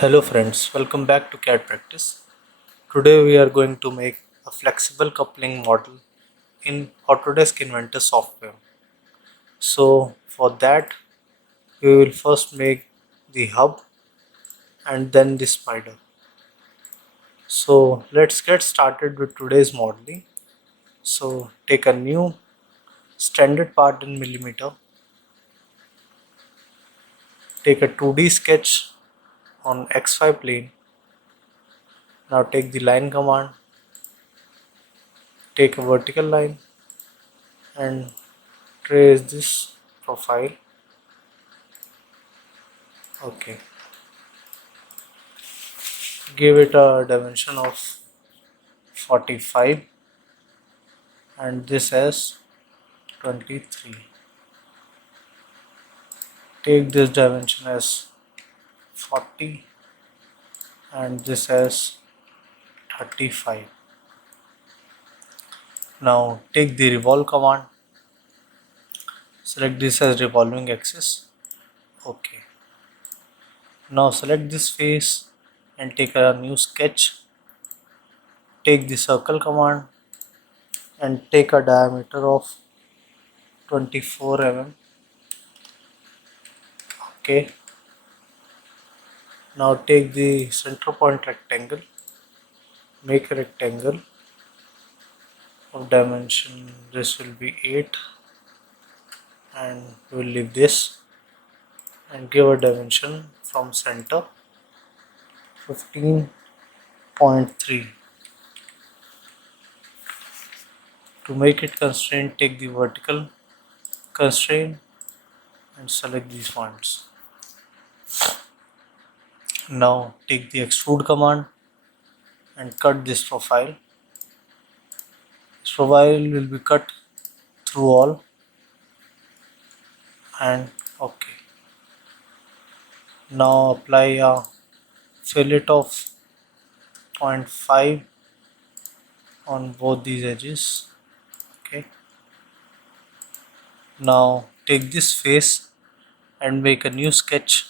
Hello friends, welcome back to CAD practice. Today we are going to make a flexible coupling model in Autodesk Inventor software. So for that we will first make the hub and then the spider. So let's get started with today's modeling. So take a new standard part in millimeter, take a 2D sketch on XY plane. Now take the line command, take a vertical line and trace this profile. Okay, give it a dimension of 45 and this as 23. Take this dimension as 40 and this as 35. Now take the revolve command, select this as revolving axis. Okay. Now select this face and take a new sketch. Take the circle command and take a diameter of 24 mm. Okay. Now take the center point rectangle, make a rectangle of dimension, this will be 8 and we will leave this and give a dimension from center 15.3. To make it constraint, take the vertical constraint and select these points. Now take the extrude command and cut this profile. This profile will be cut through all and okay. Now apply a fillet of 0.5 on both these edges. Okay. Now take this face and make a new sketch.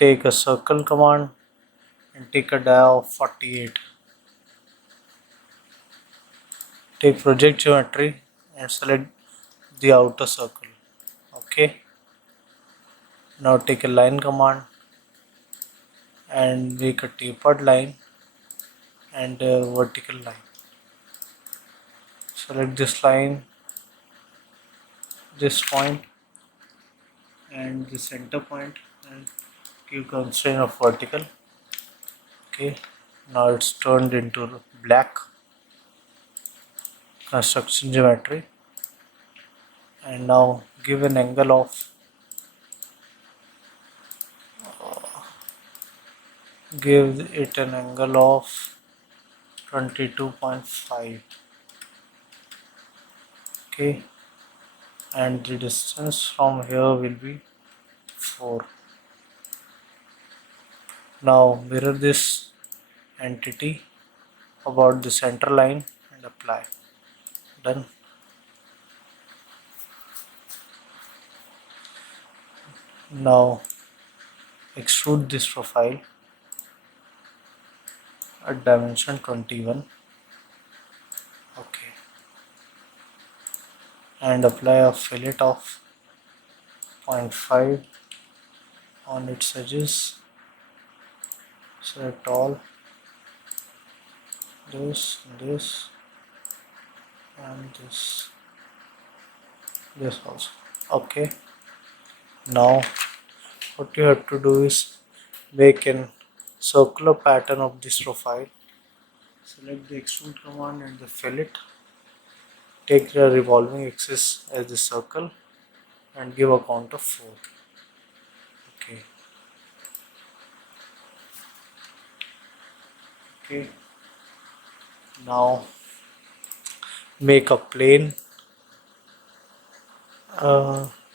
Take a circle command and take a dia of 48. Take project geometry and select the outer circle. Okay. Now take a line command and make a tapered line and a vertical line. Select this line, this point and the center point and give constraint of vertical. Okay. Now it's turned into black construction geometry and now give an angle of 22.5. Okay, and the distance from here will be 4. Now mirror this entity about the center line and apply. Done. Now extrude this profile at dimension 21. Okay, and apply a fillet of 0.5 on its edges. Select all, this and this also. Okay, now what you have to do is make an circular pattern of this profile. Select the extrude command and the fillet. Take the revolving axis as the circle and give a count of 4. Okay. Okay. Now make a plane.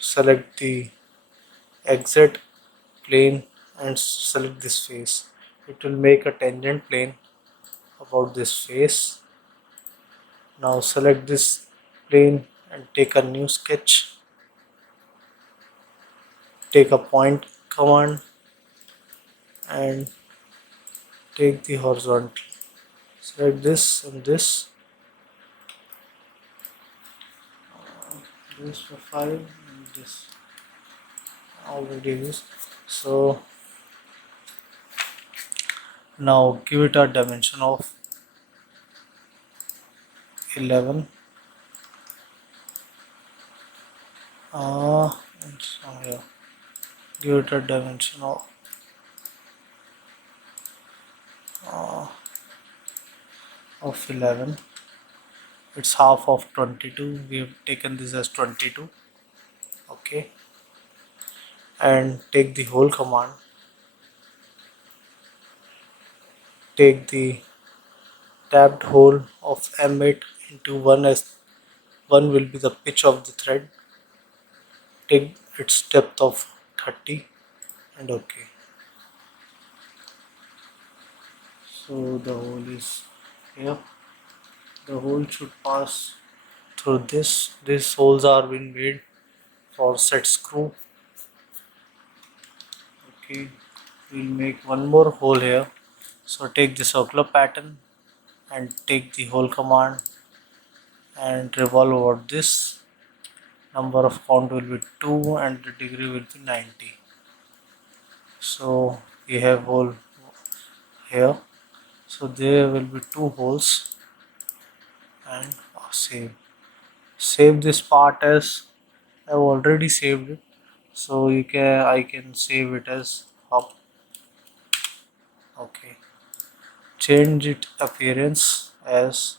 Select the exit plane and select this face. It will make a tangent plane about this face. Now select this plane and take a new sketch. Take a point command and take the horizontal. Select this and this profile and this already used. So now give it a dimension of 11. And so here, give it a dimension of 11. It's half of 22. We have taken this as 22. Okay, and take the whole command. Take the tabbed hole of M8 into 1 as 1 will be the pitch of the thread. Take its depth of 30 and OK. So the hole is here. The hole should pass through this. These holes are being made for set screw. Okay, we'll make one more hole here. So take the circular pattern and take the hole command and revolve over this. Number of count will be 2 and the degree will be 90. So we have hole here. So there will be 2 holes and save this part as I've already saved it. So I can save it as up. Okay, change it appearance as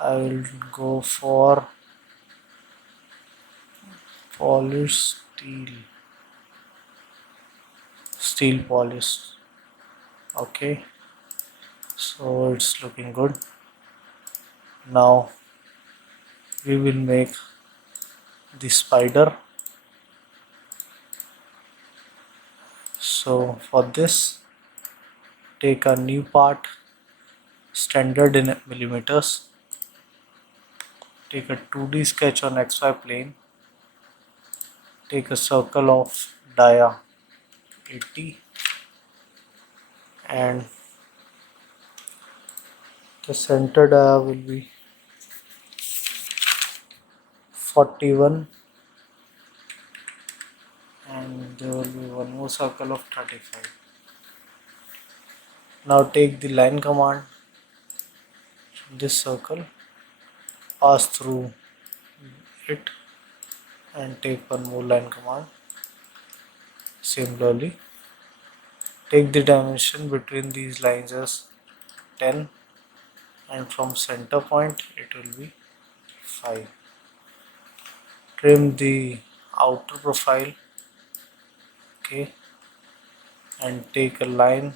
I will go for polished steel polish. Okay, so it's looking good. Now we will make the spider. So for this, take a new part, standard in millimeters. Take a 2D sketch on XY plane. Take a circle of dia 80 and the center dia will be 41 and there will be one more circle of 35. Now take the line command from this circle, pass through it and take one more line command. Similarly, take the dimension between these lines as 10 and from center point it will be 5. Trim the outer profile. Okay, and take a line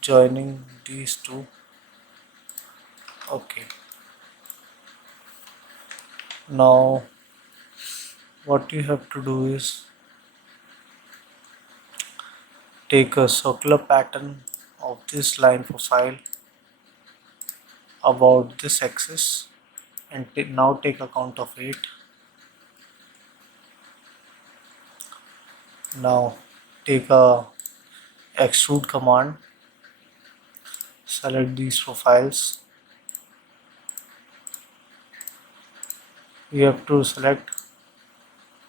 joining these two. Okay, now what you have to do is take a circular pattern of this line profile about this axis and now take a count of 8. Now take a extrude command, select these profiles. You have to select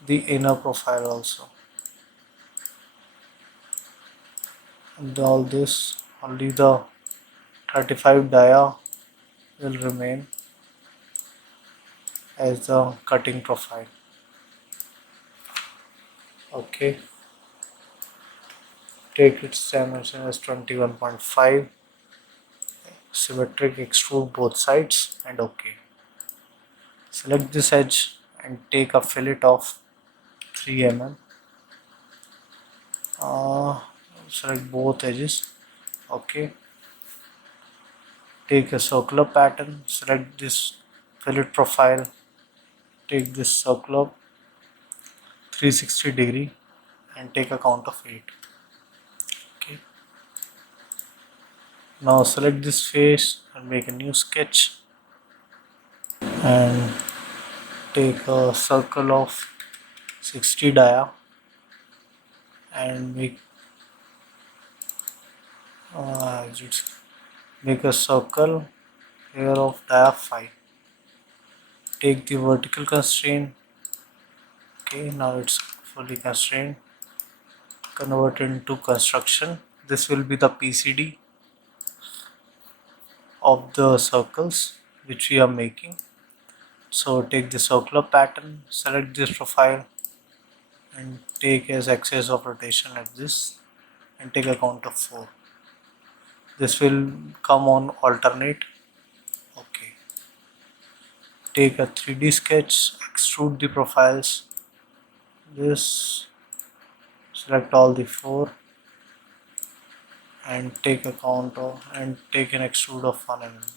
the inner profile also, and all this, only the 35 dia will remain as the cutting profile. Okay, take its dimension as 21.5, symmetric, extrude both sides and OK. Select this edge and take a fillet of 3 mm. Select both edges. Okay, take a circular pattern, select this fillet profile, take this circular 360 and take a count of 8. Okay, now select this face and make a new sketch and take a circle of 60 dia and make a circle here of dia 5. Take the vertical constraint. Okay, now it's fully constrained. Convert into construction. This will be the PCD of the circles which we are making. So take the circular pattern, select this profile and take as axis of rotation like this and take a count of 4. This will come on alternate. Okay. Take a 3D sketch, extrude the profiles. This, select all the 4 and take a count of and take an extrude of 1 mm.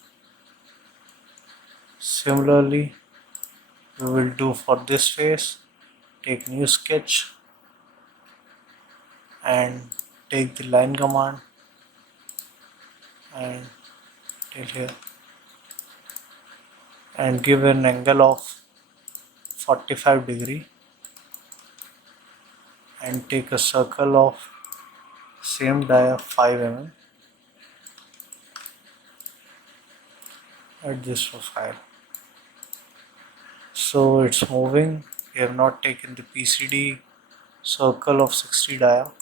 Similarly, we will do for this face. Take new sketch and take the line command and till here and give an angle of 45 degree and take a circle of same dia 5 mm at this profile. So it's moving. We have not taken the PCD circle of 60 dia.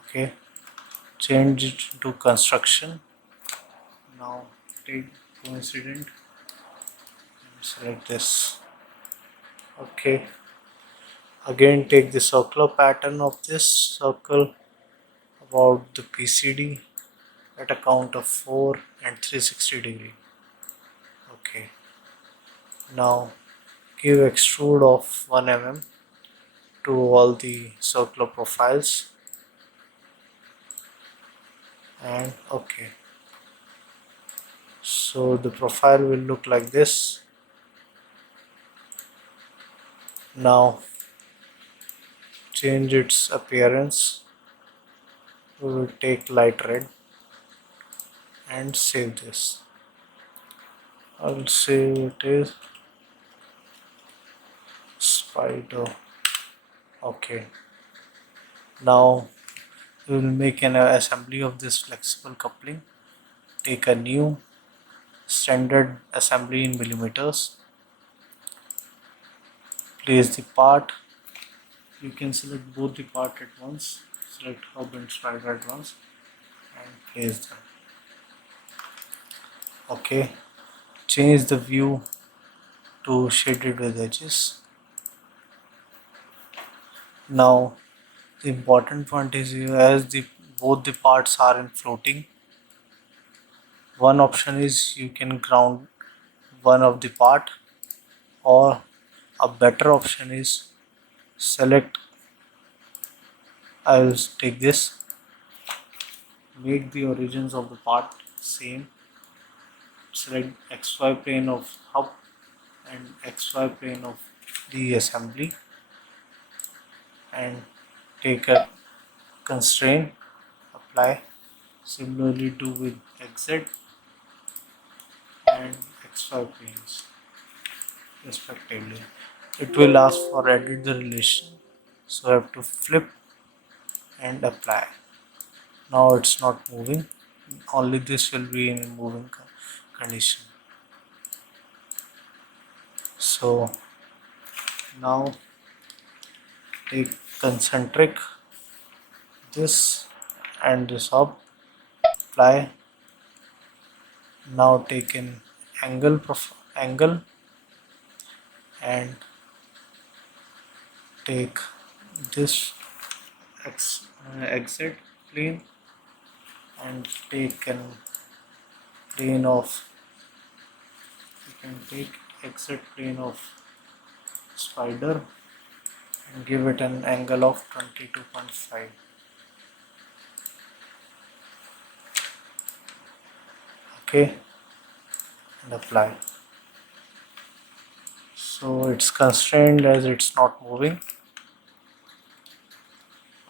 Okay, change it to construction. Now take coincident and select this. Okay, again take the circular pattern of this circle about the PCD at a count of 4 and 360 degree. Okay, now give extrude of 1 mm to all the circular profiles and okay, so the profile will look like this. Now change its appearance. We will take light red and save this. I'll say it is spider. Okay, now we will make an assembly of this flexible coupling. Take a new standard assembly in millimeters. Place the part. You can select both the part at once. Select hub and spider at once and place them. Okay, change the view to shaded with edges. Now the important point is here, as both the parts are in floating, one option is you can ground one of the part, or a better option is select, I will take this, make the origins of the part same, select XY plane of hub and XY plane of the assembly and take a constraint, apply. Similarly do with XZ and XY planes respectively. It will ask for edit the relation, so I have to flip and apply. Now it's not moving, only this will be in moving condition. So now take concentric this and this up, apply. Now take an angle and take this exit plane and take an plane of, you can take exit plane of spider and give it an angle of 22.5. Okay, and apply. So it's constrained as it's not moving.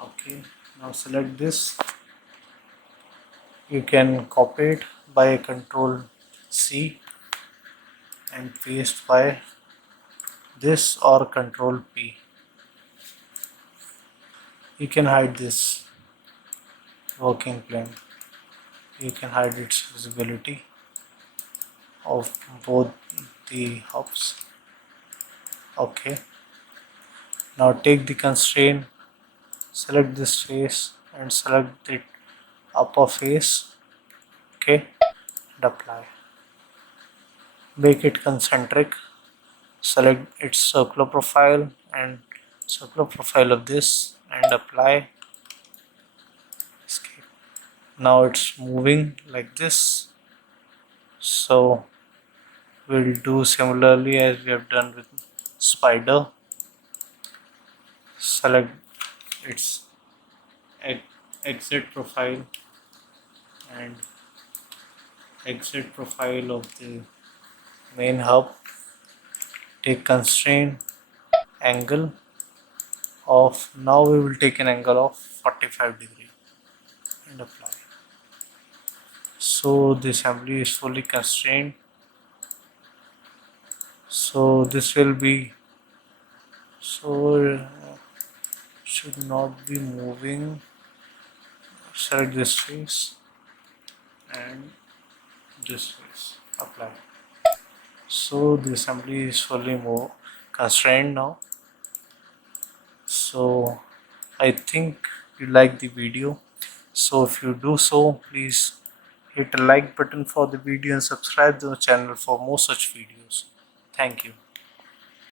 Okay, now select this. You can copy it by Control C and paste by this or Control P. You can hide this working plane. You can hide its visibility of both the hubs. Okay, now take the constraint, select this face and select the upper face. Okay, and apply. Make it concentric, select its circular profile and circular profile of this and apply. Escape. Now it's moving like this, so we'll do similarly as we have done with spider. Select its exit profile and exit profile of the main hub. Take constraint angle of, now we will take an angle of 45 degree and apply. So the assembly is fully constrained, so this will be, so should not be moving. Select this face and this face, apply. So the assembly is fully more constrained now. So I think you like the video, so if you do so, please hit a like button for the video and subscribe to the channel for more such videos. Thank you.